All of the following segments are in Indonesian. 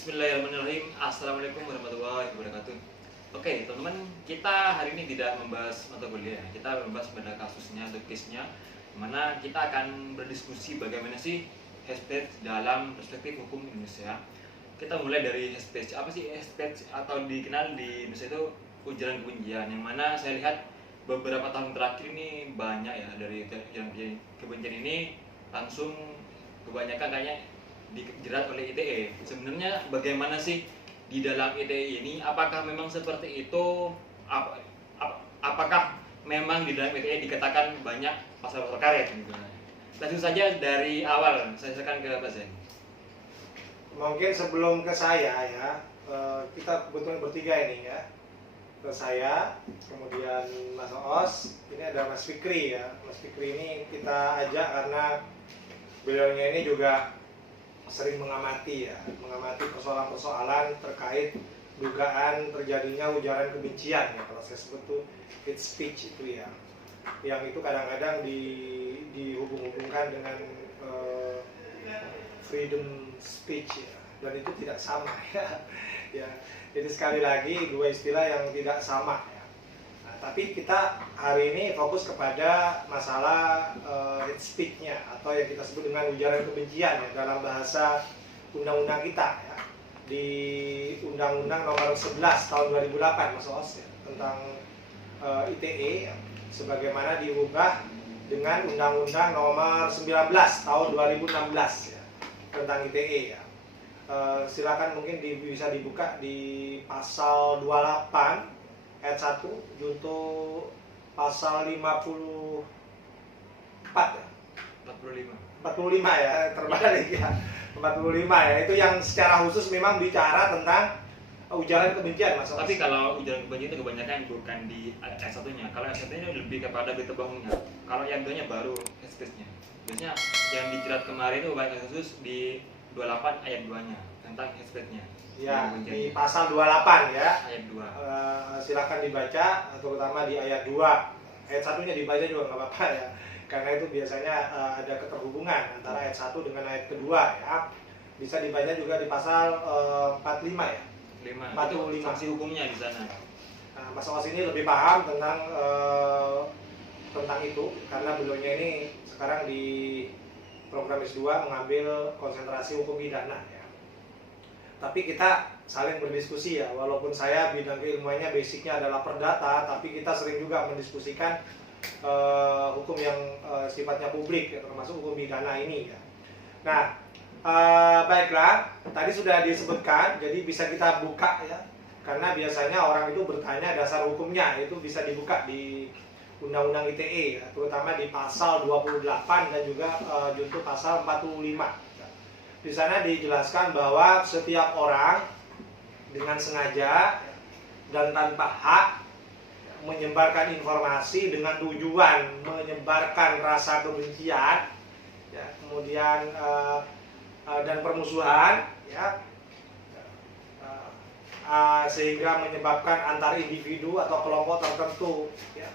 Bismillahirrahmanirrahim. Assalamualaikum warahmatullahi wabarakatuh. Oke, teman-teman, kita hari ini tidak membahas mata kuliah. Kita membahas pada kasusnya atau case-nya, dimana kita akan berdiskusi bagaimana sih hate speech dalam perspektif hukum Indonesia. Kita mulai dari hate speech. Apa sih hate speech atau dikenal di Indonesia itu ujaran kebencian, yang mana saya lihat beberapa tahun terakhir ini banyak ya dari ujaran kebencian ini langsung kebanyakan kayaknya dijerat oleh ITE. Sebenarnya bagaimana sih di dalam ITE ini? Apakah memang seperti itu? Apakah memang di dalam ITE dikatakan banyak pasal-pasal karet? Gitu. Langsung saja dari awal, saya serahkan ke Pak Zain. Mungkin sebelum ke saya ya, kita kebetulan bertiga ini ya. Ke saya, kemudian Mas Oos, ini ada Mas Fikri ya. Mas Fikri ini kita ajak karena beliaunya ini juga sering mengamati persoalan-persoalan terkait dugaan terjadinya ujaran kebencian ya, kalau saya sebut tuh hate speech itu ya, yang itu kadang-kadang dihubung-hubungkan dengan freedom speech ya, dan itu tidak sama ya. Jadi sekali lagi dua istilah yang tidak sama ya. Nah, tapi kita hari ini fokus kepada masalah hate speech-nya atau yang kita sebut dengan ujaran kebencian ya, dalam bahasa undang-undang kita ya, di Undang-Undang Nomor 11 Tahun 2008 Mas Oos ya, tentang ITE ya, sebagaimana diubah dengan Undang-Undang Nomor 19 Tahun 2016 ya, tentang ITE ya. Silakan mungkin bisa dibuka di pasal 28 ayat 1 junto pasal 54 ya. 45 ya, terbalik ya. 45 ya, itu yang secara khusus memang bicara tentang ujaran kebencian Mas. Tapi kalau ujaran kebencian itu kebanyakan bukan di ayat satunya. Kalau ayat satunya lebih kepada berita bohongnya. Kalau yang duanya baru hate speech-nya. Biasanya yang dijerat kemarin itu banyak khusus di 28 ayat 2-nya tentang hate speech-nya. Ya, di pasal 28 ya. Ayat 2. Silakan dibaca, terutama di ayat 2. Ayat satunya dibaca juga nggak apa-apa ya. Karena itu biasanya ada keterhubungan antara ayat 1 dengan ayat kedua ya. Bisa dibaca juga di pasal 45 ya. 45. Itu sanksi hukumnya di sana. Nah, Mas Oos ini lebih paham tentang itu karena beliaunya ini sekarang di program S2 mengambil konsentrasi hukum pidana ya. Tapi kita saling berdiskusi ya, walaupun saya bidang keilmuannya basicnya adalah perdata, tapi kita sering juga mendiskusikan hukum yang sifatnya publik ya, termasuk hukum pidana ini ya. Nah, baiklah, tadi sudah disebutkan, jadi bisa kita buka ya, karena biasanya orang itu bertanya dasar hukumnya, itu bisa dibuka di Undang-Undang ITE ya, terutama di pasal 28 dan juga junto pasal 45. Di sana dijelaskan bahwa setiap orang dengan sengaja dan tanpa hak menyebarkan informasi dengan tujuan menyebarkan rasa kebencian ya, kemudian dan permusuhan ya, sehingga menyebabkan antar individu atau kelompok tertentu ya,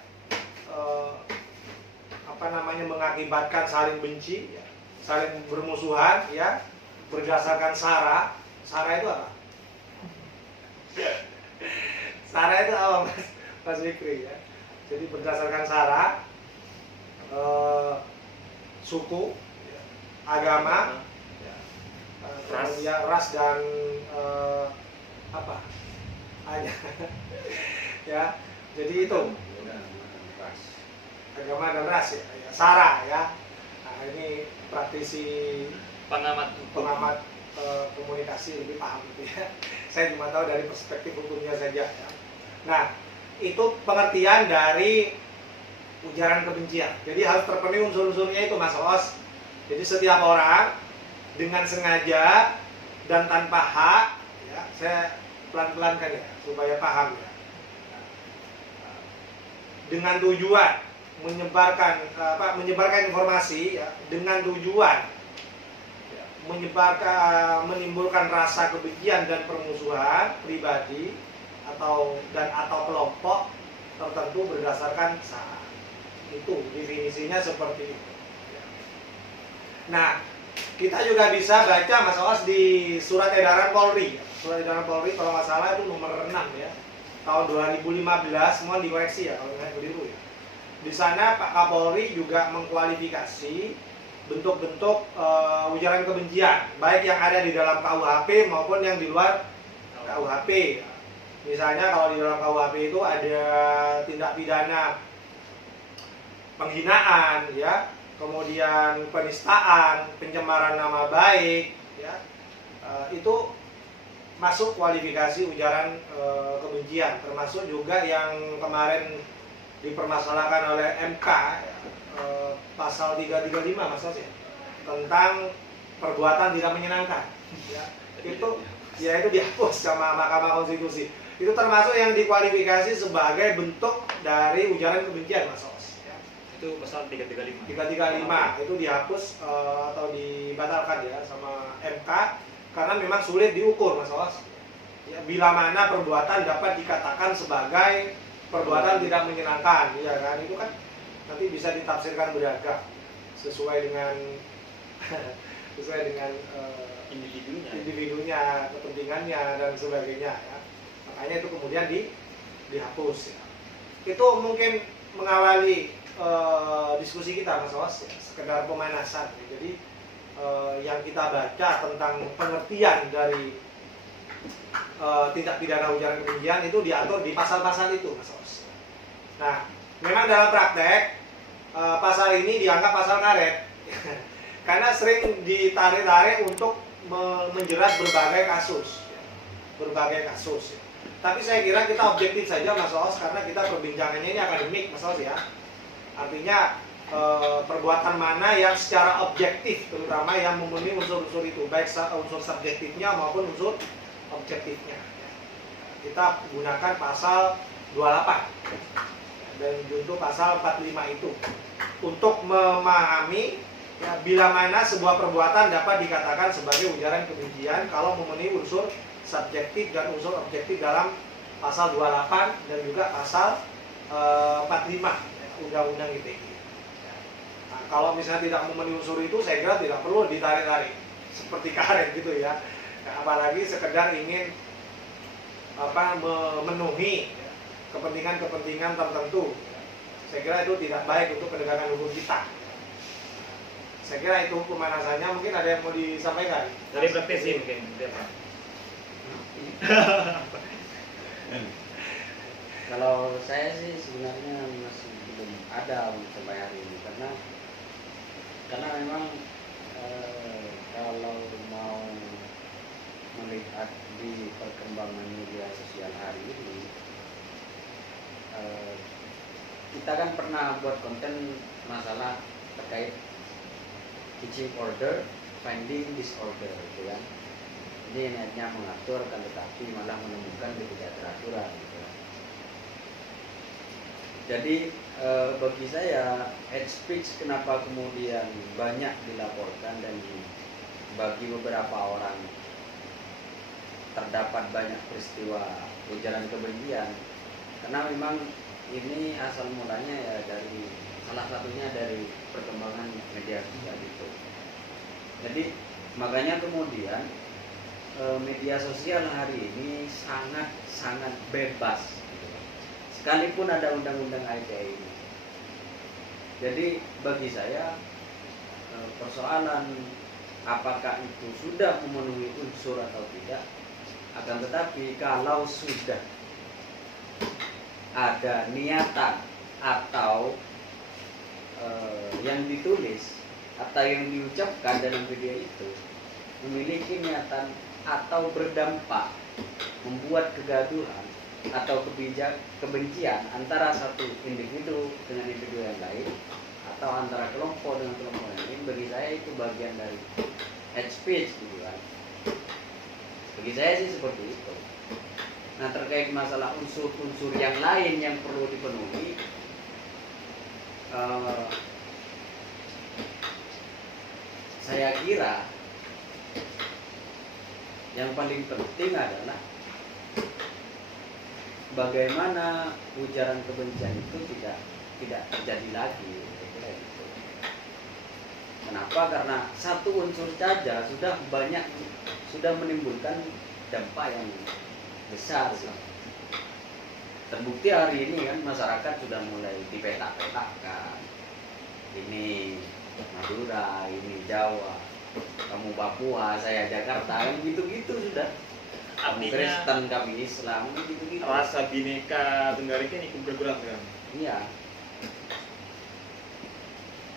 mengakibatkan saling benci ya, saling bermusuhan ya, berdasarkan sara. Sara itu apa? Sara itu apa Mas Fikri ya? Jadi berdasarkan sara, suku, agama, ras dan ya. Jadi itu agama dan ras ya, sara ya. Nah, ini praktisi pengamat komunikasi lebih paham gitu ya. Saya cuma tahu dari perspektif hukumnya saja ya. Nah, itu pengertian dari ujaran kebencian. Jadi harus terpenuhi unsur-unsurnya itu Mas Oos. Jadi setiap orang dengan sengaja dan tanpa hak ya, saya pelan-pelan kan ya supaya paham ya. Dengan tujuan menyebarkan informasi ya, dengan tujuan ya, menimbulkan rasa kebencian dan permusuhan pribadi atau kelompok tertentu berdasarkan sara. Itu definisinya seperti itu. Nah, Kita juga bisa baca Mas Awas di Surat Edaran Polri. Surat Edaran Polri kalau nggak salah itu nomor 6 ya, tahun 2015, mohon dikoreksi ya kalau nggak keliru ya. Di sana Pak Kapolri juga mengkualifikasi bentuk-bentuk ujaran kebencian, baik yang ada di dalam KUHP maupun yang di luar KUHP. Misalnya kalau di dalam KUHP itu ada tindak pidana penghinaan, ya, kemudian penistaan, pencemaran nama baik, ya, itu masuk kualifikasi ujaran kebencian, termasuk juga yang kemarin dipermasalahkan oleh MK, pasal 335 Mas Sos ya, tentang perbuatan tidak menyenangkan, ya, itu dihapus sama Mahkamah Konstitusi. Itu termasuk yang dikualifikasi sebagai bentuk dari ujaran kebencian Mas Sos. Ya. Itu pasal 335. 335 itu dihapus atau dibatalkan ya sama MK karena memang sulit diukur Mas Sos. Ya, bila mana perbuatan dapat dikatakan sebagai perbuatan tidak menyenangkan, ya kan? Itu kan nanti bisa ditafsirkan beragam sesuai dengan individunya, kepentingannya dan sebagainya ya. Makanya itu kemudian dihapus ya. Itu mungkin mengawali diskusi kita Mas Awas ya, sekedar pemanasan ya. Jadi yang kita baca tentang pengertian dari tindak pidana ujaran kebencian itu diatur di pasal-pasal itu Mas Awas. Nah, memang dalam praktek pasal ini dianggap pasal karet karena sering ditarik-tarik untuk menjerat berbagai kasus ya. Tapi saya kira kita objektif saja Mas Awas karena kita perbincangannya ini akademik Mas Awas ya. Artinya perbuatan mana yang secara objektif, terutama yang memenuhi unsur-unsur itu, baik unsur subjektifnya maupun unsur objektifnya. Kita gunakan pasal 28 dan junto pasal 45 itu untuk memahami ya, bila mana sebuah perbuatan dapat dikatakan sebagai ujaran kebencian kalau memenuhi unsur subjektif dan unsur objektif dalam pasal 28 dan juga pasal 45 Undang-Undang ITE. Nah, kalau misalnya tidak memenuhi unsur itu, saya kira tidak perlu ditarik-tarik seperti karet gitu ya. Nah, apalagi sekedar ingin memenuhi ya, kepentingan-kepentingan tertentu. Saya kira itu tidak baik untuk penegakan hukum kita. Saya kira itu pemanasannya. Mungkin ada yang mau disampaikan dari praktisi mungkin Kalau saya sih sebenarnya masih belum ada sampai hari ini karena memang kalau mau melihat di perkembangan media sosial hari ini, kita kan pernah buat konten masalah terkait teaching order, finding disorder, gitu kan. Ini niatnya mengatur kan tetapi malah menemukan ketidakteraturan gitu. Jadi bagi saya hate speech kenapa kemudian banyak dilaporkan dan bagi beberapa orang terdapat banyak peristiwa ujaran kebencian karena memang ini asal mulanya ya dari salah satunya dari perkembangan media sosial itu. Jadi makanya kemudian media sosial hari ini sangat bebas gitu. Sekalipun ada undang-undang ITE ini. Jadi bagi saya persoalan apakah itu sudah memenuhi unsur atau tidak, akan tetapi kalau sudah ada niatan atau yang ditulis atau yang diucapkan dalam video itu memiliki niatan atau berdampak membuat kegaduhan atau kebencian antara satu individu dengan individu yang lain atau antara kelompok dengan kelompok lain, bagi saya itu bagian dari hate speech gitu kan. Bagi saya sih seperti itu. Nah, terkait masalah unsur-unsur yang lain yang perlu dipenuhi, saya kira yang paling penting adalah bagaimana ujaran kebencian itu tidak terjadi lagi. Kenapa? Karena satu unsur saja sudah menimbulkan dampak yang besar sih. Terbukti hari ini kan masyarakat sudah mulai dipetak-petakkan. Ini Madura, ini Jawa, kamu Papua, saya Jakarta, kan gitu-gitu sudah. Kamu Artinya Kristen, kami Islam, gitu-gitu. rasa bineka tunggal ika ini ikut berkurang kan? Iya.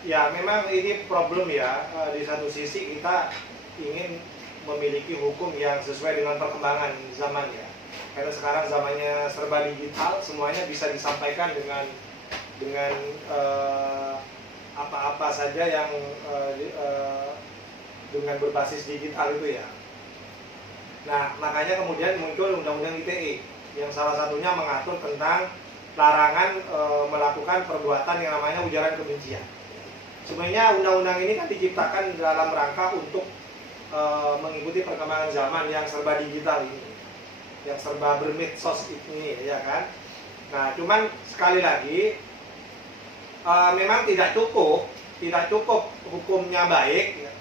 Ya memang ini problem ya. Di satu sisi kita ingin memiliki hukum yang sesuai dengan perkembangan zaman ya. Karena sekarang zamannya serba digital, semuanya bisa disampaikan dengan apa-apa saja yang dengan berbasis digital itu ya. Nah makanya kemudian muncul Undang-Undang ITE yang salah satunya mengatur tentang larangan melakukan perbuatan yang namanya ujaran kebencian. Sebenarnya undang-undang ini kan diciptakan dalam rangka untuk mengikuti perkembangan zaman yang serba digital ini, yang serba bermedsos ini, ya kan? Nah, cuman sekali lagi memang tidak cukup hukumnya baik. Ya.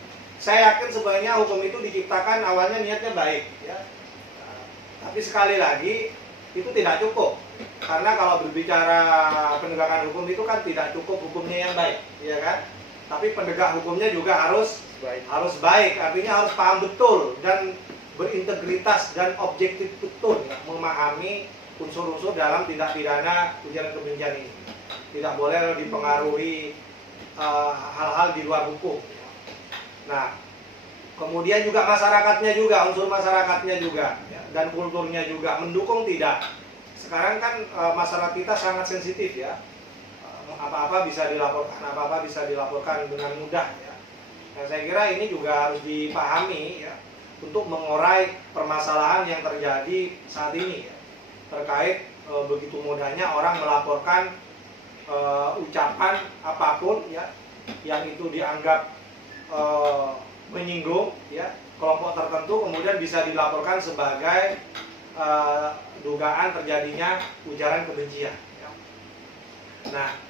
Saya yakin sebenarnya hukum itu diciptakan awalnya niatnya baik, ya. Nah, tapi sekali lagi itu tidak cukup, karena kalau berbicara penegakan hukum itu kan tidak cukup hukumnya yang baik, ya kan? Tapi penegak hukumnya juga harus baik, artinya harus paham betul dan berintegritas dan objektif betul ya, memahami unsur-unsur dalam tindak pidana ujaran kebencian ini. Tidak boleh dipengaruhi hal-hal di luar hukum. Nah, kemudian juga masyarakatnya juga, unsur masyarakatnya juga ya, dan kulturnya juga mendukung tidak. Sekarang kan masyarakat kita sangat sensitif ya. Apa-apa bisa dilaporkan dengan mudah ya. Nah, saya kira ini juga harus dipahami ya, untuk mengurai permasalahan yang terjadi saat ini ya, terkait begitu mudahnya orang melaporkan ucapan apapun ya yang itu dianggap menyinggung ya kelompok tertentu, kemudian bisa dilaporkan sebagai dugaan terjadinya ujaran kebencian ya. Nah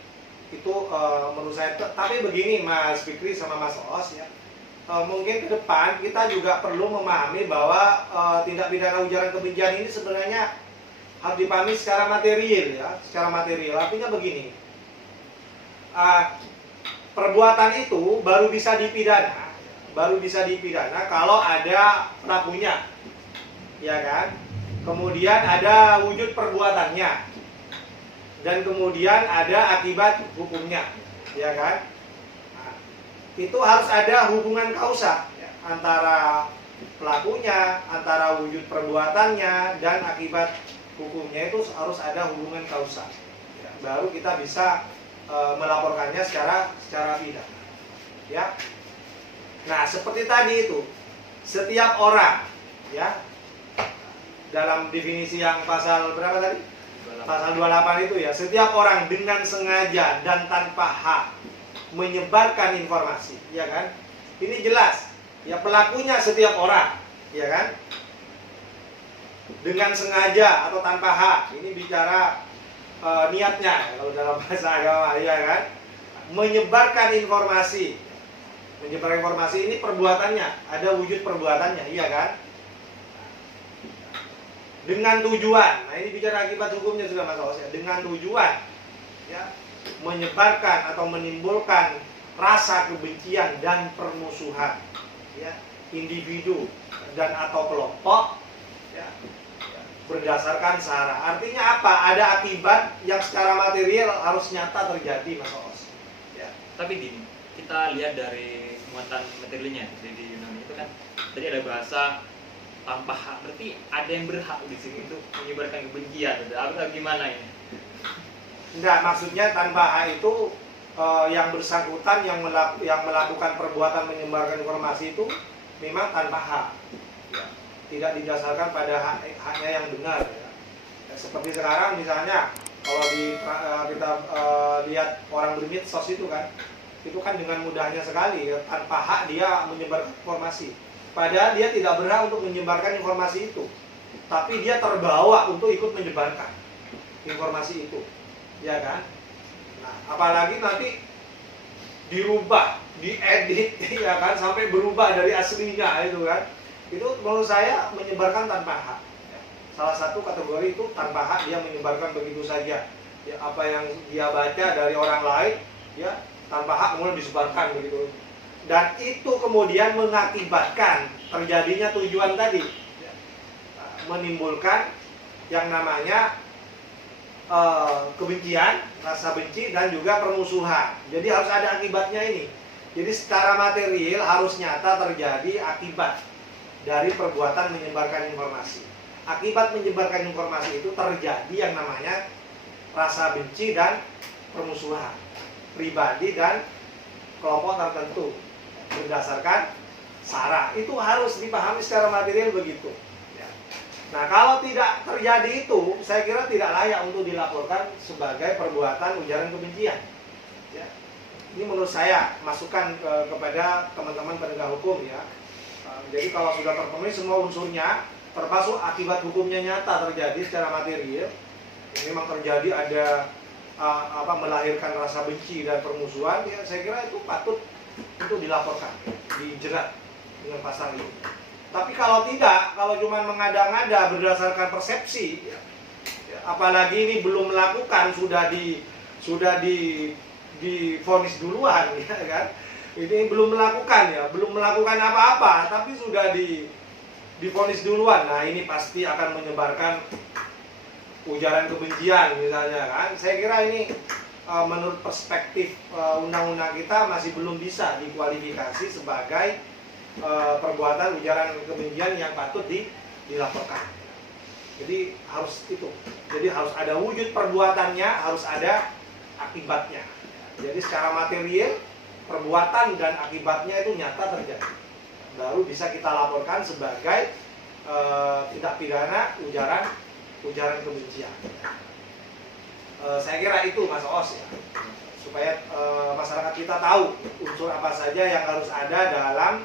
itu menurut saya, tapi begini Mas Fikri sama Mas Oos ya, mungkin ke depan kita juga perlu memahami bahwa tindak pidana ujaran kebencian ini sebenarnya harus dipahami secara material ya, secara material. Artinya begini, perbuatan itu baru bisa dipidana kalau ada pelakunya, ya kan? Kemudian ada wujud perbuatannya, dan kemudian ada akibat hukumnya, ya kan? Nah, itu harus ada hubungan kausa ya, antara pelakunya, antara wujud perbuatannya dan akibat hukumnya, itu harus ada hubungan kausa. Ya, baru kita bisa melaporkannya secara pidana. Ya. Nah, seperti tadi itu, setiap orang, ya, dalam definisi yang pasal berapa tadi? Pasal 28 itu ya, setiap orang dengan sengaja dan tanpa hak menyebarkan informasi, ya kan? Ini jelas, ya pelakunya setiap orang, ya kan? Dengan sengaja atau tanpa hak, ini bicara niatnya kalau dalam bahasa agama, ya kan? Menyebarkan informasi ini perbuatannya, ada wujud perbuatannya, iya kan? Dengan tujuan, nah ini bicara akibat hukumnya juga Mas Oos ya, dengan tujuan ya menyebarkan atau menimbulkan rasa kebencian dan permusuhan ya individu dan atau kelompok ya, berdasarkan sara. Artinya apa? Ada akibat yang secara material harus nyata terjadi Mas Oos ya. Tapi gini, kita lihat dari muatan materialnya di undang itu kan tadi ada bahasa tanpa hak, berarti ada yang berhak di sini untuk menyebarkan kebencian, atau gimana ini? Enggak, maksudnya tanpa hak itu yang bersangkutan yang melakukan perbuatan menyebarkan informasi itu memang tanpa hak, ya. Tidak didasarkan pada haknya yang benar. Ya. Ya, seperti sekarang misalnya kalau kita lihat orang bermedsos itu kan dengan mudahnya sekali ya, tanpa hak dia menyebarkan informasi. Padahal dia tidak berhak untuk menyebarkan informasi itu, tapi dia terbawa untuk ikut menyebarkan informasi itu, ya kan? Nah, apalagi nanti dirubah diedit ya kan sampai berubah dari aslinya itu kan. Itu menurut saya menyebarkan tanpa hak. Salah satu kategori itu tanpa hak, dia menyebarkan begitu saja. Ya, apa yang dia baca dari orang lain ya tanpa hak kemudian disebarkan begitu. Dan itu kemudian mengakibatkan terjadinya tujuan tadi, ya, menimbulkan yang namanya kebencian, rasa benci dan juga permusuhan. Jadi harus ada akibatnya ini. Jadi secara material harus nyata terjadi akibat dari perbuatan menyebarkan informasi. Akibat menyebarkan informasi itu terjadi yang namanya rasa benci dan permusuhan pribadi dan kelompok tertentu berdasarkan sara. Itu harus dipahami secara material begitu. Nah, kalau tidak terjadi itu, saya kira tidak layak untuk dilaporkan sebagai perbuatan ujaran kebencian. Ya. Ini menurut saya masukan kepada teman-teman penegak hukum ya. Jadi kalau sudah terpenuhi semua unsurnya, termasuk akibat hukumnya nyata terjadi secara material, memang terjadi ada melahirkan rasa benci dan permusuhan, ya saya kira itu patut untuk dilaporkan, dijerat dengan pasal ini. Tapi kalau tidak, kalau cuma mengada-ngada berdasarkan persepsi, ya, apalagi ini belum melakukan, sudah divonis duluan, ya kan? Ini belum melakukan ya, belum melakukan apa-apa, tapi sudah divonis duluan. Nah ini pasti akan menyebarkan ujaran kebencian misalnya kan. Saya kira ini menurut perspektif undang-undang kita masih belum bisa dikualifikasi sebagai perbuatan ujaran kebencian yang patut dilaporkan. Jadi harus itu. Jadi harus ada wujud perbuatannya, harus ada akibatnya. Jadi secara material perbuatan dan akibatnya itu nyata terjadi. Baru bisa kita laporkan sebagai tindak pidana ujaran kebencian. Saya kira itu Mas Os ya. Supaya masyarakat kita tahu unsur apa saja yang harus ada dalam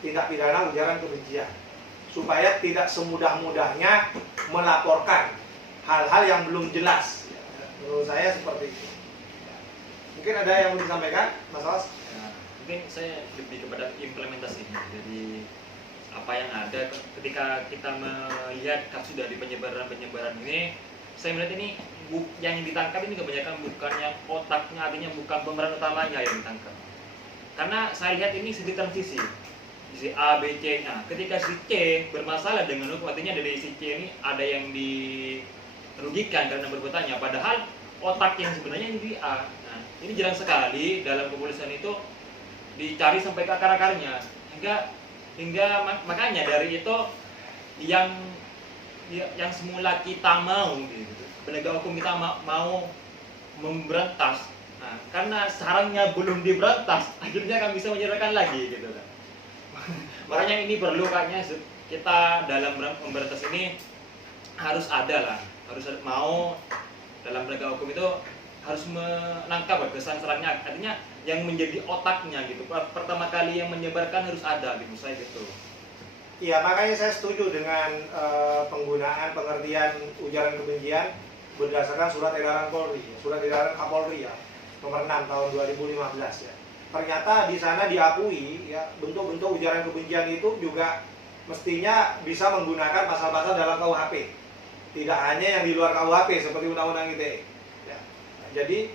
tindak pidana ujaran kebencian, supaya tidak semudah-mudahnya melaporkan hal-hal yang belum jelas. Menurut saya seperti itu. Mungkin ada yang mau disampaikan, Mas Os? Nah, mungkin saya lebih kepada implementasinya. Jadi apa yang ada ketika kita melihat kasus dari penyebaran ini, saya melihat ini yang ditangkap ini kebanyakan bukan yang otaknya, artinya bukan pemeran utamanya yang ditangkap. Karena saya lihat ini sedikit transisi. Si A, B, C. Nah, ketika si C bermasalah dengan hukum, artinya dari si C ini ada yang dirugikan karena perbuatannya. Padahal otak yang sebenarnya ini di A. Nah, ini jarang sekali dalam kepolisian itu dicari sampai ke akar-akarnya. Hingga makanya dari itu yang semula kita mau, gitu, penegak hukum kita mau memberantas. Nah, karena sarangnya belum diberantas, akhirnya kan bisa menyerahkan lagi, gitu kan. Makanya ini perlu kayaknya kita dalam memberantas ini harus ada mau dalam penegak hukum itu harus menangkap kesan serangnya, artinya yang menjadi otaknya gitu. Pertama kali yang menyebarkan harus ada gitu, saya gitu. Iya, makanya saya setuju dengan penggunaan pengertian ujaran kebencian berdasarkan surat edaran Polri, surat edaran Kapolri ya, nomor 6 tahun 2015 ya. Ternyata di sana diakui ya, bentuk-bentuk ujaran kebencian itu juga mestinya bisa menggunakan pasal-pasal dalam KUHP. Tidak hanya yang di luar KUHP seperti Undang-Undang ITE. Ya. Jadi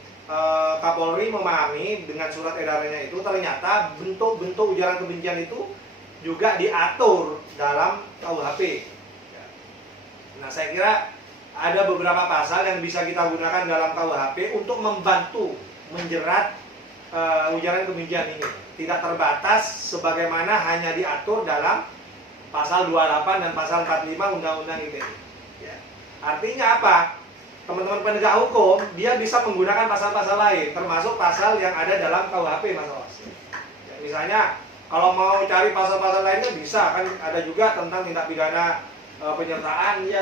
Kapolri memahami dengan surat edarannya itu ternyata bentuk-bentuk ujaran kebencian itu juga diatur dalam KUHP. Ya. Nah, saya kira ada beberapa pasal yang bisa kita gunakan dalam KUHP untuk membantu menjerat ujaran kebencian ini. Tidak terbatas sebagaimana hanya diatur dalam pasal 28 dan pasal 45 Undang-Undang ITE. Ya. Artinya apa? Teman-teman penegak hukum dia bisa menggunakan pasal-pasal lain, termasuk pasal yang ada dalam KUHP, Mas Os. Ya, misalnya kalau mau cari pasal-pasal lainnya bisa kan, ada juga tentang tindak pidana penyertaan, ya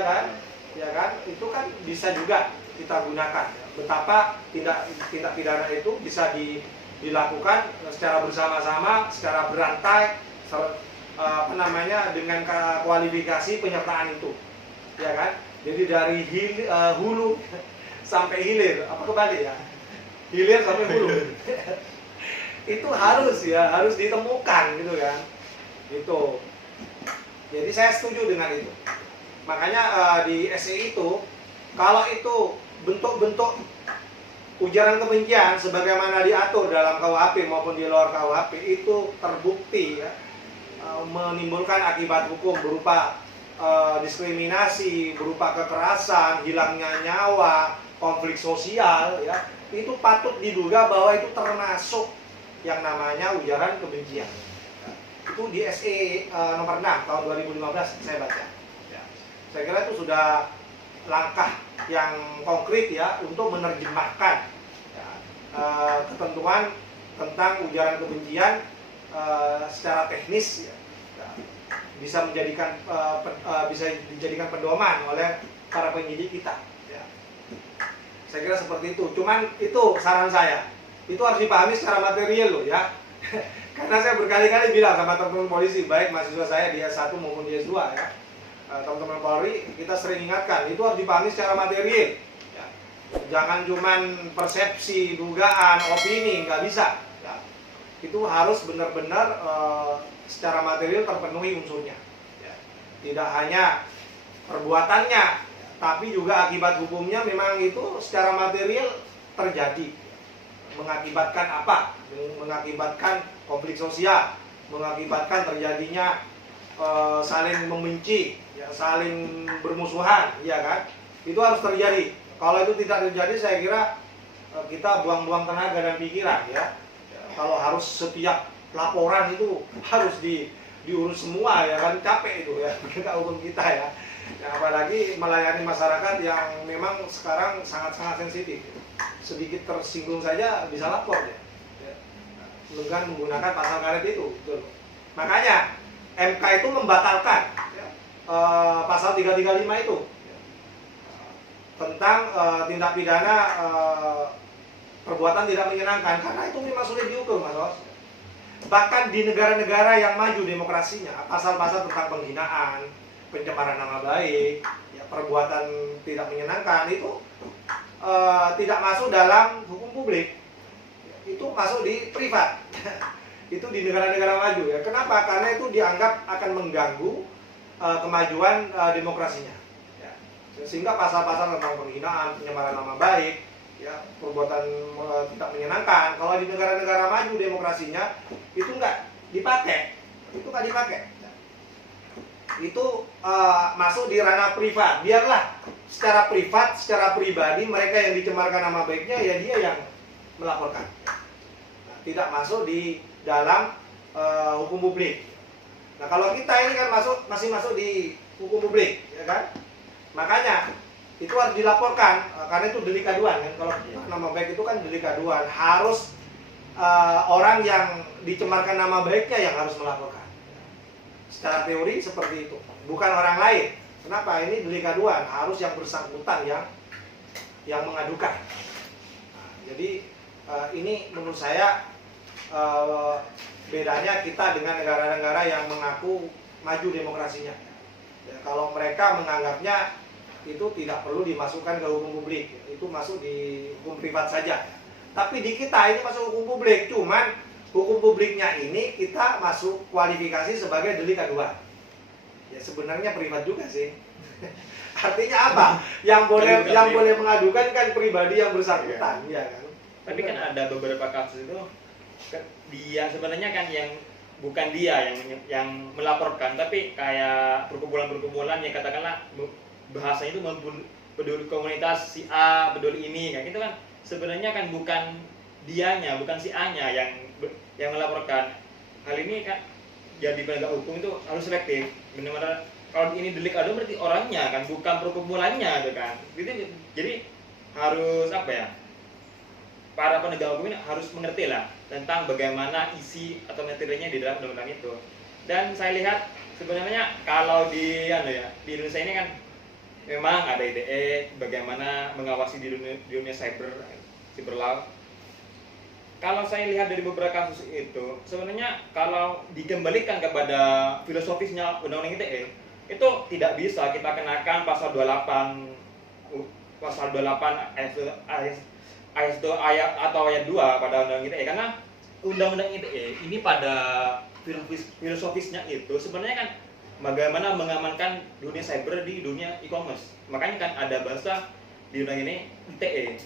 kan? Itu kan bisa juga kita gunakan. Betapa tindak pidana itu bisa dilakukan secara bersama-sama, secara berantai, dengan kualifikasi penyertaan itu, ya kan? Jadi dari hulu sampai hilir, apa kebalik ya? Hilir sampai hulu. itu harus ditemukan gitu kan. Gitu. Jadi saya setuju dengan itu. Makanya di SE itu kalau itu bentuk-bentuk ujaran kebencian sebagaimana diatur dalam KUHP maupun di luar KUHP itu terbukti ya, menimbulkan akibat hukum berupa diskriminasi, berupa kekerasan, hilangnya nyawa, konflik sosial ya, itu patut diduga bahwa itu termasuk yang namanya ujaran kebencian. Itu di SE nomor 6 tahun 2015 saya baca. Ya. Saya kira itu sudah langkah yang konkret ya untuk menerjemahkan ya, ketentuan tentang ujaran kebencian secara teknis ya, bisa dijadikan pedoman oleh para penyidik kita. Ya. Saya kira seperti itu. Cuman itu saran saya, itu harus dipahami secara material loh ya. Karena saya berkali-kali bilang sama teman-teman polisi, baik mahasiswa saya di S1 maupun di S2 ya, teman-teman Polri, kita sering ingatkan, itu harus dipahami secara material ya. Jangan cuman persepsi, dugaan, opini, nggak bisa ya. Itu harus benar-benar secara material terpenuhi unsurnya ya. Tidak hanya perbuatannya, tapi juga akibat hukumnya memang itu secara material terjadi. Mengakibatkan apa? Mengakibatkan konflik sosial, mengakibatkan terjadinya saling membenci, ya, saling bermusuhan, ya kan? Itu harus terjadi. Kalau itu tidak terjadi, saya kira kita buang-buang tenaga dan pikiran, ya. Kalau harus setiap laporan itu harus diurus semua, ya kan? Capek itu, ya, penegak hukum kita, ya. Ya, apalagi melayani masyarakat yang memang sekarang sangat-sangat sensitif. Sedikit tersinggung saja bisa lapor ya. Dengan menggunakan pasal karet itu. Betul. Makanya MK itu membatalkan ya, pasal 335 itu ya, tentang tindak pidana perbuatan tidak menyenangkan, karena itu memang sulit diukur, Mas Os. Bahkan di negara-negara yang maju demokrasinya, pasal-pasal tentang penghinaan, pencemaran nama baik, ya, perbuatan tidak menyenangkan itu tidak masuk dalam hukum publik, itu masuk di privat. Itu di negara-negara maju ya. Kenapa? Karena itu dianggap akan mengganggu kemajuan demokrasinya. Ya. Sehingga pasal-pasal tentang penghinaan, pencemaran nama baik, ya, perbuatan tidak menyenangkan, kalau di negara-negara maju demokrasinya itu nggak dipakai, itu masuk di ranah privat. Biarlah secara privat, secara pribadi mereka yang dicemarkan nama baiknya ya dia yang melaporkan. Nah, tidak masuk di dalam hukum publik. Nah, kalau kita ini kan masih masuk di hukum publik, ya kan? Makanya itu harus dilaporkan karena itu delik aduan kan. Kalau nama baik itu kan delik aduan, harus orang yang dicemarkan nama baiknya yang harus melaporkan. Secara teori seperti itu, bukan orang lain. Kenapa? Ini delik aduan, harus yang bersangkutan yang mengadukan. Nah, jadi ini menurut saya bedanya kita dengan negara-negara yang mengaku maju demokrasinya. Ya, kalau mereka menganggapnya itu tidak perlu dimasukkan ke hukum publik, itu masuk di hukum privat saja. Tapi di kita ini masuk hukum publik, cuman hukum publiknya ini kita masuk kualifikasi sebagai delik aduan. Ya sebenarnya privat juga sih. Artinya apa? Yang boleh mengadukan kan pribadi yang bersangkutan, ya kan. Tapi kan ada beberapa kasus itu dia sebenarnya kan yang bukan dia yang melaporkan, tapi kayak perkumpulan-perkumpulan yang katakanlah bahasanya itu peduli komunitas si A, peduli ini kan, itu kan sebenarnya kan bukan dianya, bukan si A-nya yang melaporkan. Hal ini kan jadi penegak hukum itu harus selektif. Benar-benar kalau ini delik aduan berarti orangnya kan, bukan perkumpulannya gitu kan. Jadi harus apa ya? Para penegak hukum ini harus mengerti lah tentang bagaimana isi atau materinya di dalam undang-undang itu. Dan saya lihat sebenarnya kalau di Indonesia ini kan memang ada ITE, bagaimana mengawasi di dunia cyber law. Kalau saya lihat dari beberapa kasus itu, sebenarnya kalau dikembalikan kepada filosofisnya undang-undang ITE, itu tidak bisa kita kenakan pasal 28 ayat 2 pada undang-undang ITE, karena undang-undang ITE ini pada filosofisnya itu sebenarnya kan bagaimana mengamankan dunia cyber di dunia e-commerce. Makanya kan ada bahasa di undang ini ITE,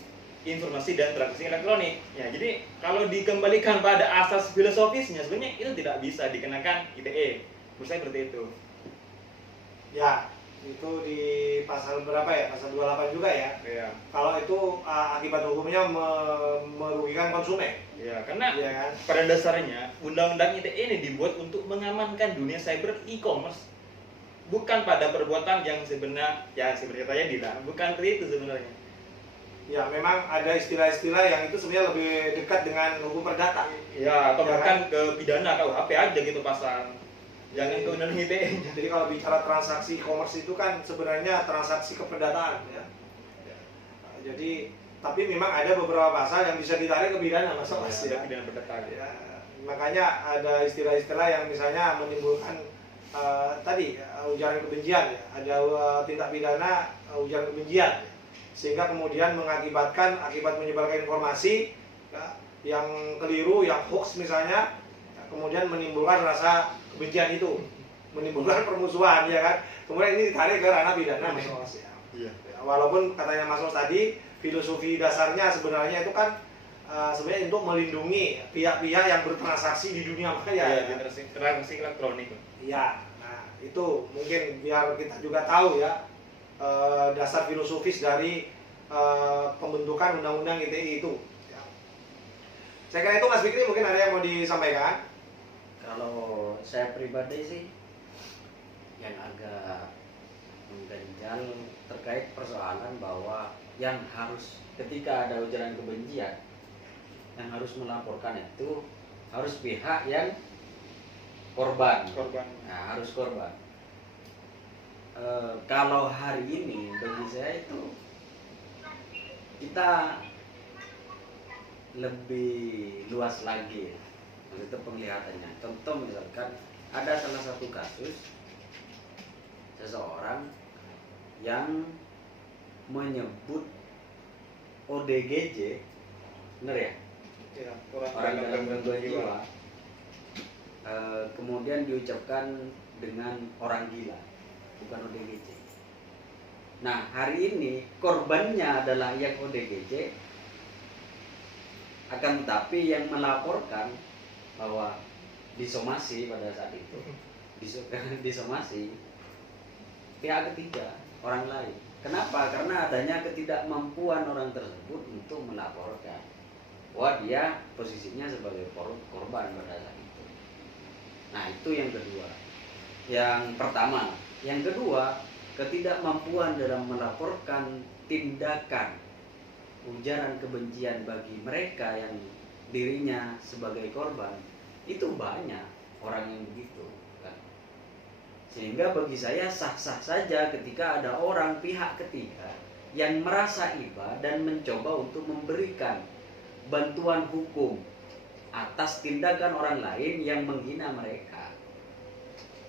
informasi dan transaksi elektronik. Ya, jadi kalau dikembalikan pada asas filosofisnya sebenarnya itu tidak bisa dikenakan ITE. Menurut saya seperti itu. Ya, itu di pasal berapa ya? Pasal 28 juga ya. Iya. Kalau itu akibat hukumnya merugikan konsumen. Ya, karena Iya kan? pada dasarnya undang-undang ITE ini dibuat untuk mengamankan dunia cyber e-commerce. Bukan pada perbuatan yang sebenarnya saya bilang, bukan seperti itu sebenarnya. Ya, memang ada istilah-istilah yang itu sebenarnya lebih dekat dengan hukum perdata. Ya, atau Ya bahkan ke pidana KUHP aja gitu pasal. Jangan ke undang-undang ITE. Jadi kalau bicara transaksi e-commerce itu kan sebenarnya transaksi keperdataan ya. Jadi tapi memang ada beberapa pasal yang bisa ditarik ke pidana Mas Awas ya. Pidana perdata. Ya, makanya ada istilah-istilah yang misalnya menimbulkan tadi ujaran kebencian ya. Ada tindak pidana ujaran kebencian ya. Sehingga kemudian mengakibatkan akibat menyebarkan informasi ya, yang keliru, yang hoax misalnya, ya, kemudian menimbulkan rasa kebencian itu, menimbulkan permusuhan ya kan. Kemudian ini ditarik ke ranah pidana Mas Awas ya. Iya. Ya, walaupun katanya Mas Awas tadi filosofi dasarnya sebenarnya itu kan sebenarnya untuk melindungi pihak-pihak yang bertransaksi di dunia maya. Iya, transaksi elektronik. Iya, nah itu mungkin biar kita juga tahu ya dasar filosofis dari pembentukan undang-undang ITE itu. Ya. Saya kira itu Mas Fikri mungkin ada yang mau disampaikan. Kalau saya pribadi sih yang agak mengganjal terkait persoalan bahwa yang harus ketika ada ujaran kebencian yang harus melaporkan itu harus pihak yang korban. Nah, harus korban. Kalau hari ini bagi saya itu kita lebih luas lagi itu penglihatannya. Contoh misalkan ada salah satu kasus seseorang yang menyebut ODGJ, benar ya? Ya, Orang dalam gangguan jiwa. Kemudian diucapkan dengan orang gila, bukan ODGJ. Nah, hari ini korbannya adalah yang ODGJ, akan tetapi yang melaporkan bahwa disomasi pada saat itu, disomasi pihak ketiga, orang lain. Kenapa? Karena adanya ketidakmampuan orang tersebut untuk melaporkan bahwa dia posisinya sebagai korban pada saat itu. Nah, itu yang kedua. Yang pertama. Yang kedua, ketidakmampuan dalam melaporkan tindakan ujaran kebencian bagi mereka yang dirinya sebagai korban. Itu banyak orang yang begitu kan. Sehingga bagi saya sah-sah saja ketika ada orang pihak ketiga yang merasa iba dan mencoba untuk memberikan bantuan hukum atas tindakan orang lain yang menghina mereka.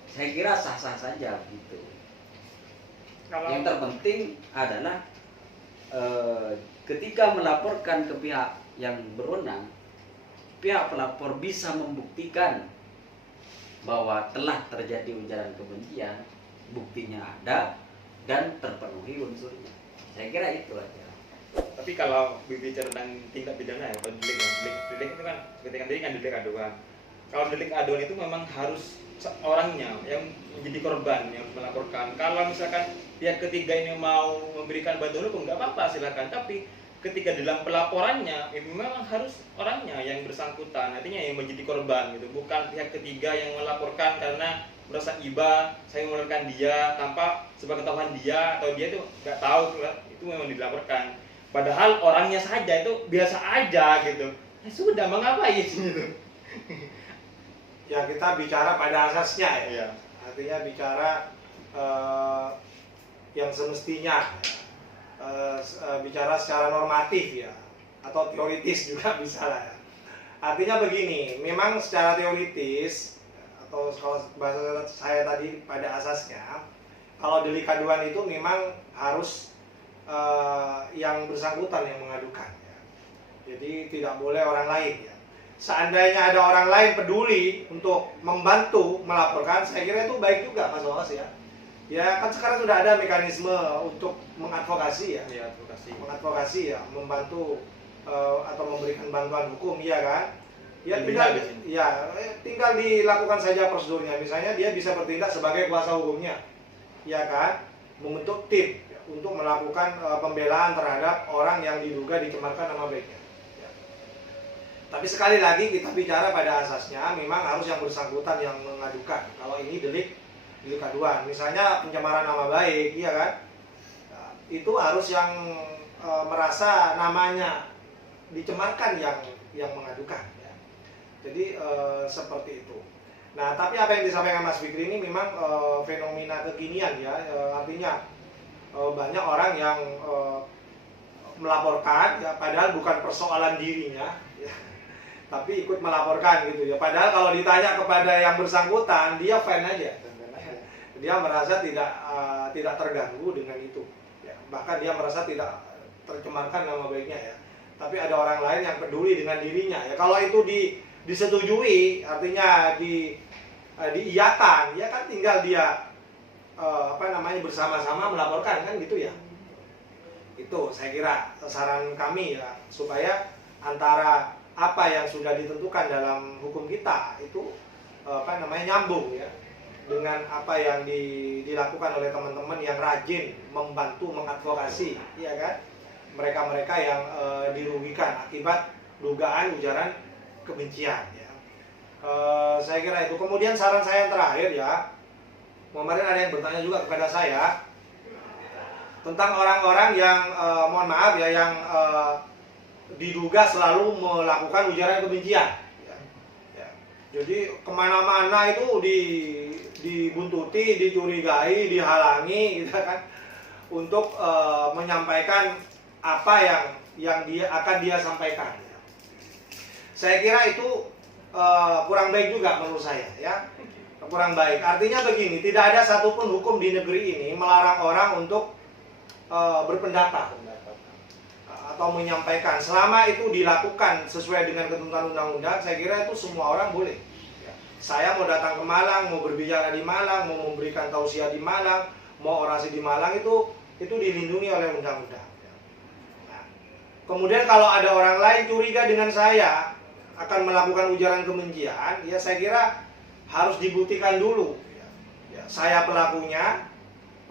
Saya kira sah-sah saja gitu. Yang terpenting adalah ketika melaporkan ke pihak yang berwenang, pihak pelapor bisa membuktikan bahwa telah terjadi ujaran kebencian, buktinya ada dan terpenuhi unsurnya. Saya kira itu aja. Tapi kalau berbicara tentang tindak pidana ya, kalau delik itu kan ketika tadi kan delik aduan. Kalau delik aduan itu memang harus orangnya yang menjadi korban yang melaporkan. Kalau misalkan pihak ketiga ini mau memberikan bantuan hukum nggak apa-apa silakan. Tapi ketika dalam pelaporannya memang harus orangnya yang bersangkutan, artinya yang menjadi korban gitu, bukan pihak ketiga yang melaporkan karena merasa iba saya melaporkan dia tanpa sepengetahuan dia atau dia itu nggak tahu itu memang dilaporkan. Padahal orangnya saja itu biasa aja gitu. Sudah mengapain gitu. Ya kita bicara pada asasnya ya. Iya. Artinya bicara yang semestinya bicara secara normatif ya, atau teoritis juga bisa lah ya. Artinya begini, memang secara teoritis atau kalau bahasa saya tadi pada asasnya, kalau delik aduan itu memang harus yang bersangkutan yang mengadukan ya. Jadi tidak boleh orang lain ya. seandainya ada orang lain peduli untuk membantu melaporkan, saya kira itu baik juga Mas Wawas ya. Ya kan sekarang sudah ada mekanisme untuk mengadvokasi ya. Iya, advokasi. Mengadvokasi ya, membantu atau memberikan bantuan hukum, iya kan? Ya Pembina tinggal ya tinggal dilakukan saja prosedurnya. Misalnya dia bisa bertindak sebagai kuasa hukumnya, ya kan? Membentuk tim ya, untuk melakukan pembelaan terhadap orang yang diduga dicemarkan nama baiknya. Ya. Tapi sekali lagi kita bicara pada asasnya memang harus yang bersangkutan yang mengadukan. Kalau ini delik aduan, misalnya pencemaran nama baik, iya kan? Nah, itu harus yang merasa namanya dicemarkan yang mengadukan. Ya. Jadi seperti itu. Nah, tapi apa yang disampaikan Mas Fikri ini memang fenomena kekinian ya, artinya banyak orang yang melaporkan ya, padahal bukan persoalan dirinya, ya, tapi ikut melaporkan gitu ya. Padahal kalau ditanya kepada yang bersangkutan, dia fine aja, dia merasa tidak terganggu dengan itu, ya. Bahkan dia merasa tidak tercemarkan nama baiknya ya. Tapi ada orang lain yang peduli dengan dirinya ya. Kalau itu disetujui, artinya diiyakan, ya kan tinggal dia bersama-sama melaporkan kan gitu ya. Itu saya kira saran kami ya, supaya antara apa yang sudah ditentukan dalam hukum kita itu nyambung ya dengan apa yang dilakukan oleh teman-teman yang rajin membantu mengadvokasi, ya kan? Mereka-mereka yang dirugikan akibat dugaan ujaran kebencian ya. Saya kira itu. Kemudian saran saya yang terakhir ya, kemarin ada yang bertanya juga kepada saya tentang orang-orang yang mohon maaf ya, yang diduga selalu melakukan ujaran kebencian ya. Ya. Jadi kemana-mana itu dibuntuti, dicurigai, dihalangi gitu kan, untuk menyampaikan apa yang dia sampaikan ya. Saya kira itu kurang baik juga menurut saya ya, kurang baik. Artinya begini, tidak ada satupun hukum di negeri ini melarang orang untuk berpendapat atau menyampaikan, selama itu dilakukan sesuai dengan ketentuan undang-undang. Saya kira itu semua orang boleh. Saya mau datang ke Malang, mau berbicara di Malang, mau memberikan tausiah di Malang, mau orasi di Malang, itu dilindungi oleh undang-undang. Nah, kemudian kalau ada orang lain curiga dengan saya akan melakukan ujaran kebencian, ya saya kira harus dibuktikan dulu. Ya, saya pelakunya,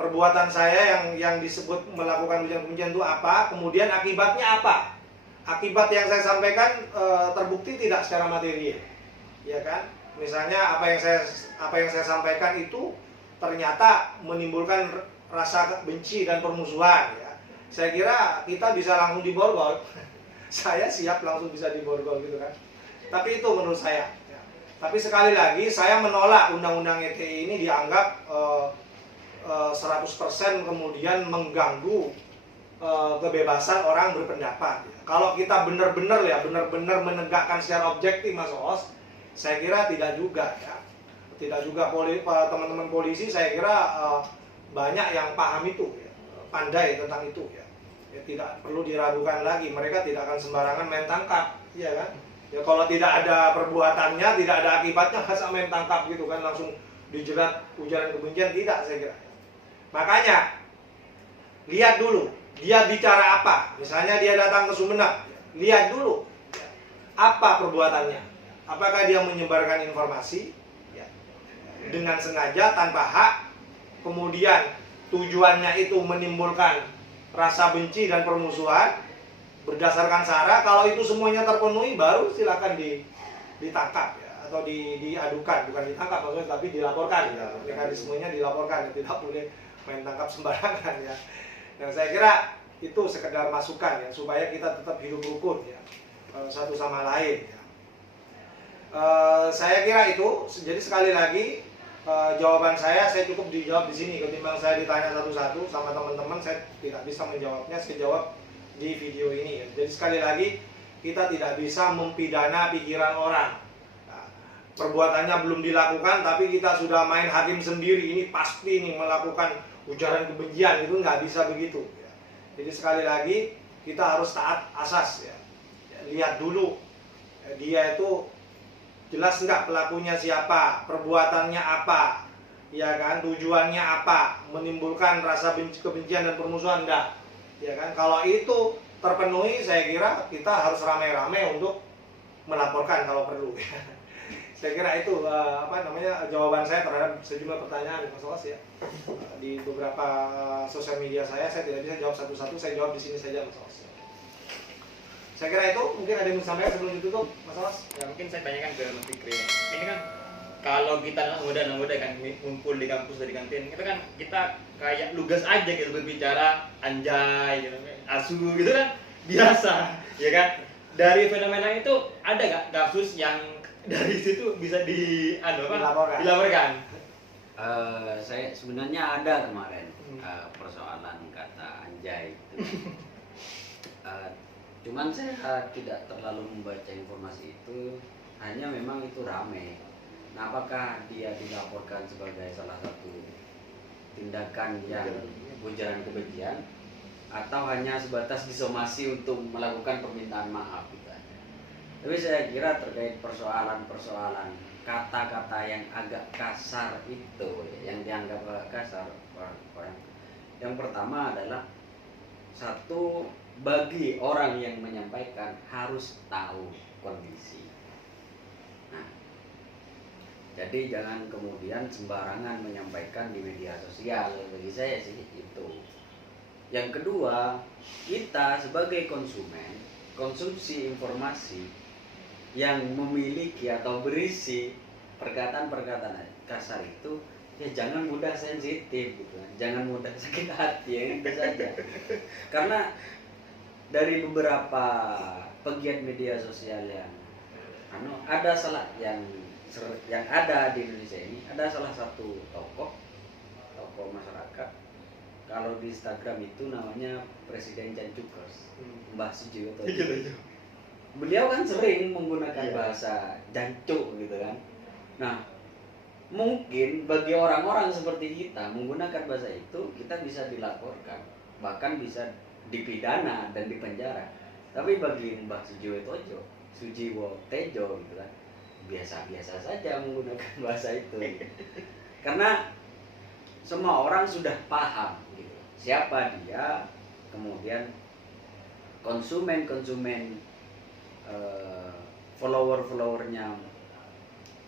perbuatan saya yang disebut melakukan ujaran kebencian itu apa, kemudian akibatnya apa? Akibat yang saya sampaikan terbukti tidak secara material, ya kan? Misalnya apa yang saya sampaikan itu ternyata menimbulkan rasa benci dan permusuhan ya. Saya kira kita bisa langsung diborgol. Saya siap langsung bisa diborgol gitu kan. Tapi itu menurut saya ya. Tapi sekali lagi saya menolak undang-undang ITE ini dianggap 100% kemudian mengganggu kebebasan orang berpendapat ya. Kalau kita benar-benar menegakkan secara objektif Mas Os, saya kira tidak juga ya. Tidak juga teman-teman polisi, saya kira banyak yang paham itu ya, pandai tentang itu ya. Ya tidak perlu diragukan lagi, mereka tidak akan sembarangan main tangkap, ya kan? Ya kalau tidak ada perbuatannya, tidak ada akibatnya, masa main tangkap gitu kan, langsung dijerat ujaran kebencian, tidak saya kira. Makanya lihat dulu dia bicara apa. Misalnya dia datang ke Sumeneb, lihat dulu apa perbuatannya. Apakah dia menyebarkan informasi ya, dengan sengaja tanpa hak, kemudian tujuannya itu menimbulkan rasa benci dan permusuhan berdasarkan SARA. Kalau itu semuanya terpenuhi, baru silakan ditangkap ya, atau diadukan, bukan ditangkap maksudnya, tapi dilaporkan ya. Mekanismenya dilaporkan, ya, tidak boleh main tangkap sembarangan ya. Nah, saya kira itu sekedar masukan ya, supaya kita tetap hidup rukun ya, satu sama lain ya. Saya kira itu. Jadi sekali lagi jawaban saya cukup dijawab di sini, ketimbang saya ditanya satu-satu sama teman-teman. Saya tidak bisa menjawabnya, saya jawab di video ini ya. Jadi sekali lagi, kita tidak bisa mempidana pikiran orang. Nah, perbuatannya belum dilakukan tapi kita sudah main hakim sendiri, ini pasti nih melakukan ujaran kebencian, itu nggak bisa begitu ya. Jadi sekali lagi kita harus taat asas ya. Lihat dulu dia itu jelas nggak pelakunya siapa, perbuatannya apa, ya kan, tujuannya apa, menimbulkan rasa kebencian dan permusuhan enggak, ya kan. Kalau itu terpenuhi, saya kira kita harus ramai-ramai untuk melaporkan kalau perlu. Saya kira itu jawaban saya terhadap sejumlah pertanyaan Mas Olas ya. Di beberapa sosial media saya tidak bisa jawab satu-satu, saya jawab di sini saja Mas Olas. Saya kira itu, mungkin ada yang disampaikan sebelum ditutup Mas Olas. Ya mungkin saya tanyakan ke Mas Fikri. Ini kan kalau kita anak muda kan ngumpul di kampus dari kantin, kita kayak lugas aja gitu berbicara anjay gitu, asu gitu kan biasa, ya kan. Dari fenomena itu ada nggak kasus yang dari situ bisa dilaporkan? Saya sebenarnya ada kemarin persoalan kata anjay itu. Cuman saya tidak terlalu membaca informasi itu, hanya memang itu rame. Nah, apakah dia dilaporkan sebagai salah satu tindakan yang ujaran kebencian atau hanya sebatas disomasi untuk melakukan permintaan maaf gitu. Tapi saya kira terkait persoalan-persoalan kata-kata yang agak kasar itu, yang dianggap kasar, yang pertama adalah satu, bagi orang yang menyampaikan harus tahu kondisi. Nah, jadi jangan kemudian sembarangan menyampaikan di media sosial. Bagi saya sih itu. Yang kedua, kita sebagai konsumen konsumsi informasi yang memiliki atau berisi perkataan-perkataan kasar itu, ya jangan mudah sensitif gitu, jangan mudah sakit hati, ya itu saja. Karena dari beberapa pegiat media sosial yang ada di Indonesia ini, ada salah satu tokoh masyarakat, kalau di Instagram itu namanya Presiden Jancukers, Mbah Sujiwoto. Beliau kan sering menggunakan bahasa jancuk gitu kan. Nah, mungkin bagi orang-orang seperti kita menggunakan bahasa itu, kita bisa dilaporkan, bahkan bisa dipidana dan dipenjara. Tapi bagi Mbah Sujiwoto gitu kan, biasa-biasa saja menggunakan bahasa itu gitu. Karena semua orang sudah paham gitu, siapa dia, kemudian konsumen followernya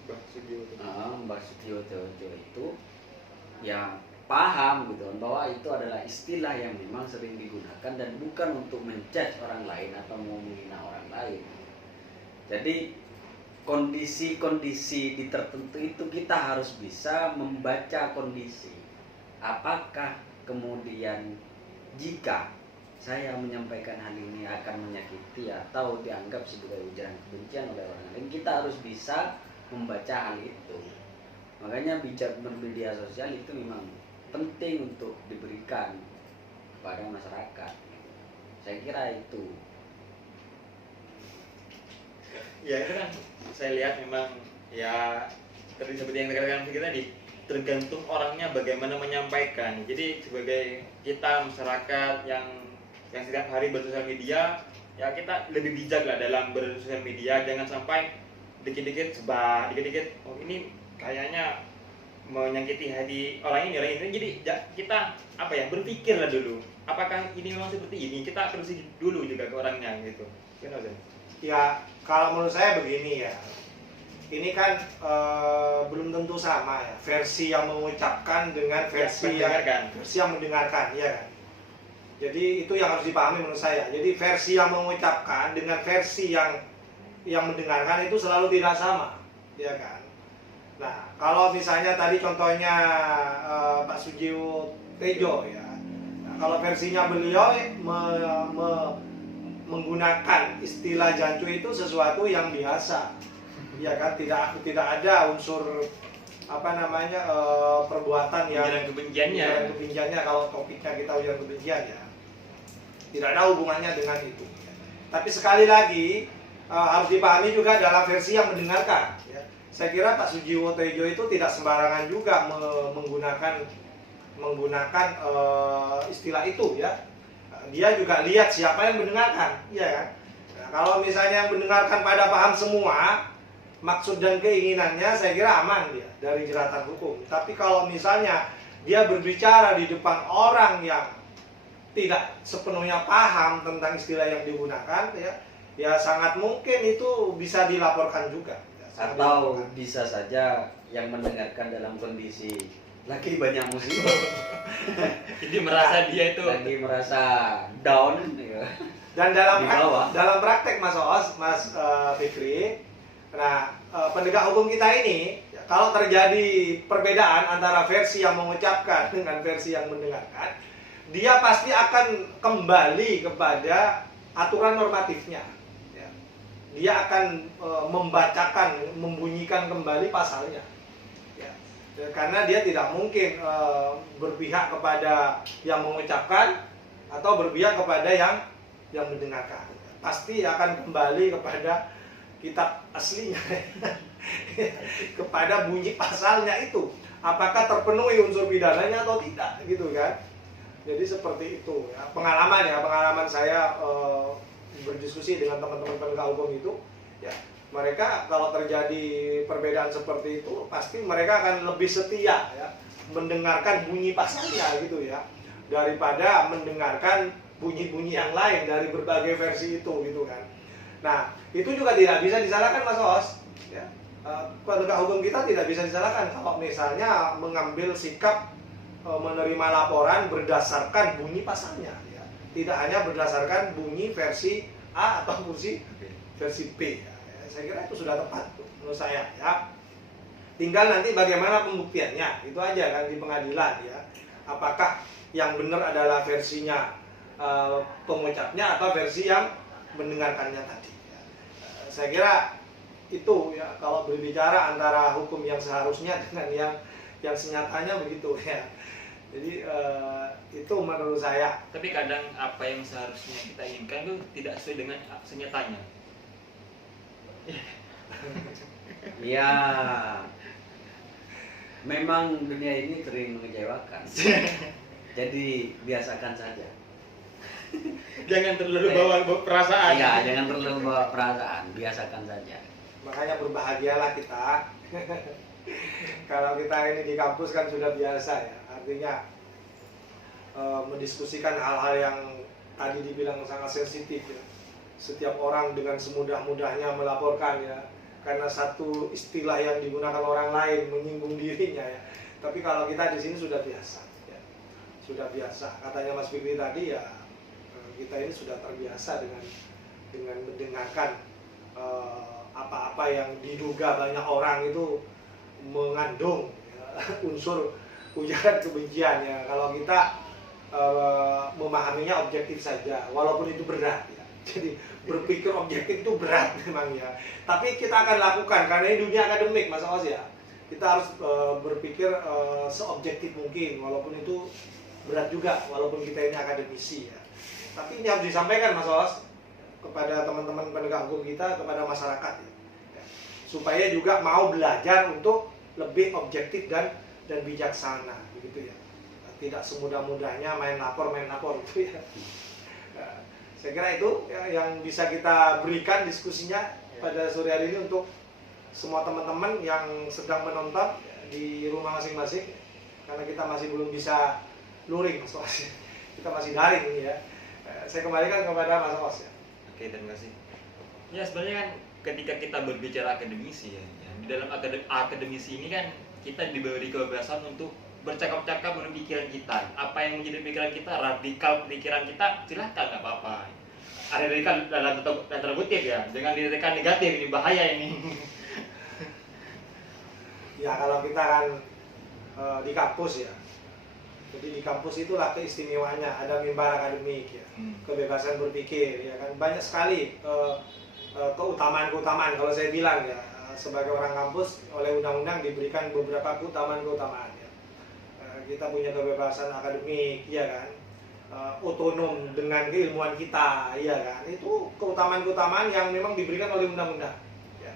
Mbak Sugioto itu yang paham gitu bahwa itu adalah istilah yang memang sering digunakan dan bukan untuk menjudge orang lain atau mau menghina orang lain. Jadi kondisi di tertentu itu kita harus bisa membaca kondisi. Apakah kemudian jika saya menyampaikan hal ini akan menyakiti atau dianggap sebagai ujaran kebencian oleh orang lain, kita harus bisa membaca hal itu. Makanya bermedia sosial itu memang penting untuk diberikan kepada masyarakat. Saya kira itu. Ya itu kan saya lihat memang ya seperti yang dikatakan kita tadi, tergantung orangnya bagaimana menyampaikan. Jadi sebagai kita masyarakat yang setiap hari bersosial media, ya kita lebih bijak lah dalam bersosial media, jangan sampai dikit-dikit oh ini kayaknya menyakiti hati orang ini. Jadi kita berpikir lah dulu, apakah ini memang seperti ini, kita terus dulu juga ke orangnya gitu. Ya kalau menurut saya begini ya, ini kan belum tentu sama ya, versi yang mengucapkan dengan versi yang mendengarkan, ya kan. Jadi itu yang harus dipahami menurut saya. Jadi versi yang mengucapkan dengan versi yang mendengarkan itu selalu tidak sama, ya kan. Nah, kalau misalnya tadi contohnya Pak Sujiwo Tejo ya, nah, kalau versinya beliau menggunakan istilah jancu itu sesuatu yang biasa, ya kan. Tidak ada unsur perbuatan yang ujaran kebenciannya. Kalau topiknya kita ujaran kebencian ya, tidak ada hubungannya dengan itu. Tapi sekali lagi harus dipahami juga dalam versi yang mendengarkan ya. Saya kira Pak Sujiwo Tejo itu tidak sembarangan juga menggunakan istilah itu ya. Dia juga lihat siapa yang mendengarkan, ya kan. Nah, kalau misalnya yang mendengarkan pada paham semua maksud dan keinginannya, saya kira aman dia dari jeratan hukum. Tapi kalau misalnya dia berbicara di depan orang yang tidak sepenuhnya paham tentang istilah yang digunakan, ya sangat mungkin itu bisa dilaporkan juga. Atau dilaporkan. bisa saja yang mendengarkan dalam kondisi lagi banyak musibah, Jadi merasa dia itu lagi merasa down ya. Dan Di bawah. dalam praktek Mas Oos, Mas Fikri, nah penegak hukum kita ini kalau terjadi perbedaan antara versi yang mengucapkan dengan versi yang mendengarkan, dia pasti akan kembali kepada aturan normatifnya. Ya. Dia akan membacakan, membunyikan kembali pasalnya. Ya. Karena dia tidak mungkin berpihak kepada yang mengucapkan atau berpihak kepada yang mendengarkan. Pasti akan kembali kepada kitab aslinya, kepada bunyi pasalnya itu, apakah terpenuhi unsur pidananya atau tidak, gitu kan? Jadi seperti itu ya. Pengalaman saya berdiskusi dengan teman-teman penegak hukum itu, ya mereka kalau terjadi perbedaan seperti itu pasti mereka akan lebih setia ya mendengarkan bunyi pasalnya gitu ya, daripada mendengarkan bunyi-bunyi yang lain dari berbagai versi itu gitu kan. Nah, itu juga tidak bisa disalahkan Mas Os ya. Penegak hukum kita tidak bisa disalahkan kalau misalnya mengambil sikap menerima laporan berdasarkan bunyi pasalnya ya. Tidak hanya berdasarkan bunyi versi A atau versi B ya. Saya kira itu sudah tepat tuh, menurut saya ya. Tinggal nanti bagaimana pembuktiannya, itu aja kan di pengadilan ya. Apakah yang benar adalah versinya pengucapnya atau versi yang mendengarkannya tadi ya. Saya kira itu ya, kalau berbicara antara hukum yang seharusnya dengan yang senyatanya begitu ya. Jadi itu menurut saya. tapi kadang apa yang seharusnya kita inginkan itu tidak sesuai dengan senyatanya. Ya, memang dunia ini sering mengecewakan. Jadi biasakan saja. Jangan terlalu bawa perasaan. Iya, jangan terlalu bawa perasaan, biasakan saja. Makanya berbahagialah kita. Kalau kita ini di kampus kan sudah biasa ya. Artinya mendiskusikan hal-hal yang tadi dibilang sangat sensitif ya. Setiap orang dengan semudah-mudahnya melaporkan ya, karena satu istilah yang digunakan orang lain menyinggung dirinya ya. Tapi kalau kita di sini sudah biasa ya. Sudah biasa. Katanya Mas Fikri tadi ya, kita ini sudah terbiasa dengan mendengarkan apa-apa yang diduga banyak orang itu mengandung ya, unsur ujaran kebencian ya. Kalau kita memahaminya objektif saja, walaupun itu berat ya. Jadi berpikir objektif itu berat memang ya. Tapi kita akan lakukan karena ini dunia akademik Mas Os ya. Kita harus berpikir seobjektif mungkin, walaupun itu berat juga, walaupun kita ini akademisi ya. Tapi ini harus disampaikan Mas Os kepada teman-teman penegak hukum kita, kepada masyarakat ya. Supaya juga mau belajar untuk lebih objektif dan bijaksana begitu ya. Tidak semudah-mudahnya main lapor gitu ya. Saya kira itu ya, yang bisa kita berikan diskusinya pada sore hari ini untuk semua teman-teman yang sedang menonton di rumah masing-masing, karena kita masih belum bisa luring Mas Os. Kita masih daring ini ya. Saya kembalikan kepada Mas Os ya. Oke, terima kasih. Ya sebenarnya kan ketika kita berbicara akademisi ya, di dalam akademisi ini kan kita diberi kebebasan untuk bercakap-cakap menurut pikiran kita. Apa yang menjadi pikiran kita, radikal pikiran kita, silahkan, nggak apa-apa. Ada radikal dalam tanda kutip ya, jangan dikatakan negatif, ini bahaya ini. Ya kalau kita kan di kampus ya. Jadi di kampus itulah keistimewaannya, ada mimbar akademik ya, kebebasan berpikir ya kan, banyak sekali keutamaan-keutamaan. Kalau saya bilang ya, sebagai orang kampus oleh undang-undang diberikan beberapa keutamaan-keutamaan ya. Kita punya kebebasan akademik ya kan, otonom dengan keilmuan kita ya kan, itu keutamaan-keutamaan yang memang diberikan oleh undang-undang ya.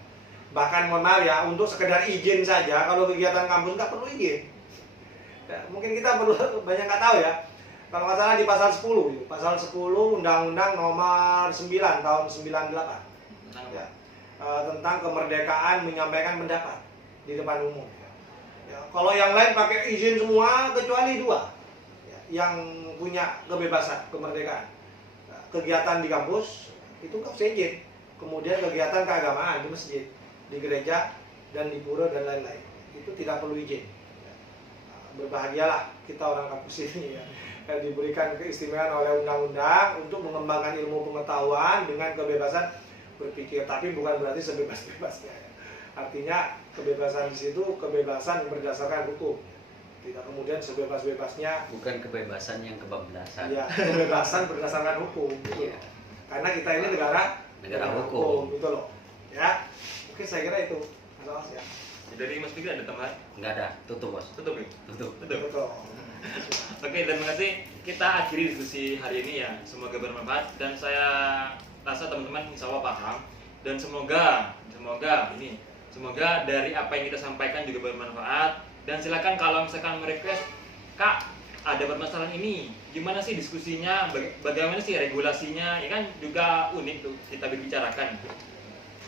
Bahkan mohon maaf ya, untuk sekedar izin saja kalau kegiatan kampus nggak perlu izin ya. Mungkin kita perlu banyak nggak tahu ya, kalau nggak salah di pasal 10, pasal 10 Undang-Undang Nomor 9 tahun 98 ya, tentang kemerdekaan menyampaikan pendapat di depan umum. Ya, kalau yang lain pakai izin semua kecuali 2 ya, yang punya kebebasan kemerdekaan. Kegiatan di kampus itu nggak usah izin, kemudian kegiatan keagamaan di masjid, di gereja dan di pura dan lain-lain itu tidak perlu izin. Berbahagialah kita orang kampus ini ya, diberikan keistimewaan oleh undang-undang untuk mengembangkan ilmu pengetahuan dengan kebebasan berpikir, tapi bukan berarti sebebas-bebasnya ya. Artinya kebebasan di situ kebebasan berdasarkan hukum, tidak kemudian sebebas-bebasnya. Bukan kebebasan yang kebablasan. Iya, kebebasan berdasarkan hukum gitu. Iya. Karena kita ini negara hukum. gitu loh. Ya. Oke, saya kira itu. Mas ya. Jadi Mas Fikri ada tambahan? Nggak ada, tutup bos. Tutup ya? Tutup. Tutup. Betul. Oke, terima kasih. Kita akhiri diskusi hari ini ya. Semoga bermanfaat dan saya rasa teman-teman insya Allah paham dan semoga dari apa yang kita sampaikan juga bermanfaat. Dan silakan kalau misalkan merequest, Kak, ada permasalahan ini, gimana sih diskusinya, bagaimana sih regulasinya, ya kan juga unik tuh kita bicarakan.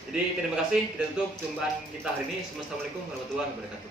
Jadi terima kasih, kita tutup perjumpaan kita hari ini. Assalamualaikum warahmatullahi wabarakatuh.